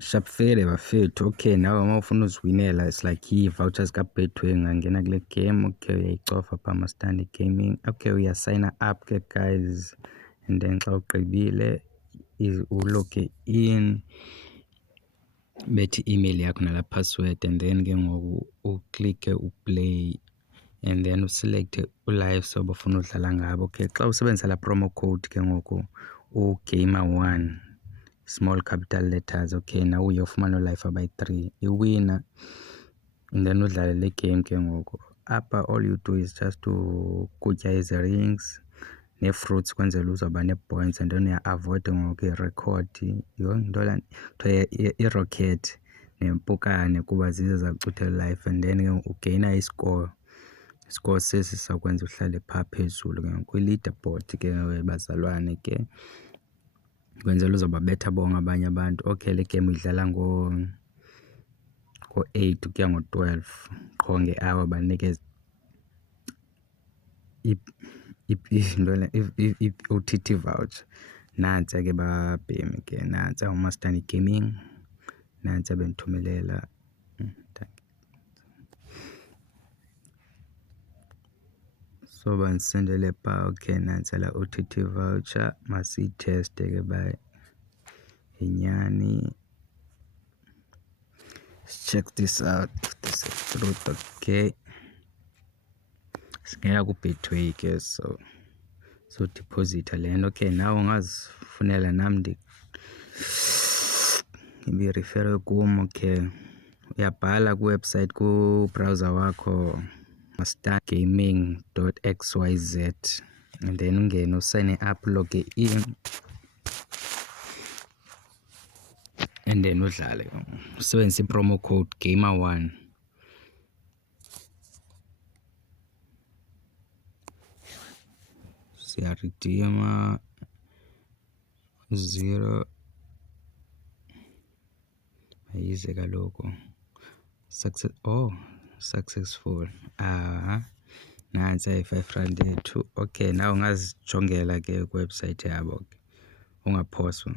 Shapfele bafethu. Okay, nawe uma ufuna uziwinela, it's like i-vouchers ka-Betway, ungangena kule game. Okay, uyayicofa phaa ma-Standard Gaming. Okay, uyasayina up ke guys, and then xa ugqibile uloge in, bethi email yakho nala password, and then ke ngoku uklikhe uplay, and then uselect ulive soba ufuna udlala ngabo. Okay, xa usebenzisa la promo code ke ngoku ugamer1 small capital letters. Okay, now uyofumana ulive abayi-3 iwina, and then udlale le game ke ngoku. Apha all you do is just to kutya ezi-rings nee-fruits kwenzela uzawuba nee-points, and then uya-avoid ngoku i-record ntola kuthiwa i-rocket nempukane kuba zizo zakucuthela life, and then ugeyina iscore. Iscore sesi sakwenza uhlale phaa phezulu ke ngoku kwi-leaderboard ke bazalwane ke kwenzela uzawubabetha bonke abanye abantu. Okay, le game idlala ngo-8 ukuya ngo-12 qho nge-hour. Banikeza i-OTT voucher. Nantsi ke babhemi ke, nantsi uMaStandi Gaming, nantsi bendithumelela. So bandisendele phaa. Okay, nantsi la OTT voucher, masiyitheste ke ba inyani. Let's check this out if this is truth. Okay, singena ku-Betway ke, so deposit le nto. Okay, nawe ungazifunela nam ibirifere kum. Okay, uyabhala kwiwebsite ku-browser wakho mastandgaming.xyz, and then ungene usayine up, log in, and then udlale usebenzisa i-promo code gamer1. Siyaridima 0 ayize kaloku successful. Nantsi ayi-R5 yethu. Okay, nawe ungazijongela ke kwiwebsite yabo, ungaphoswa.